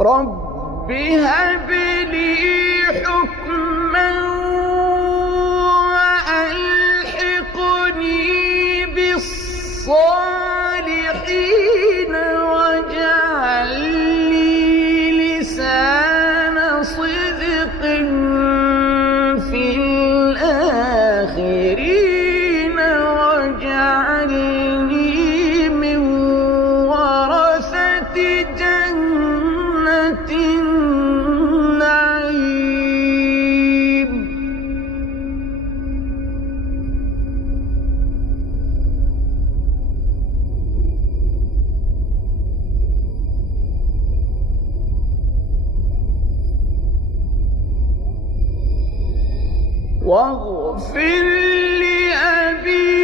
رب هب لي حكما وألحقني بالصالحين واجعل لي لسان صدق في الآخرين واجعلني من ورثة جنة النعيم. واغفر لأبي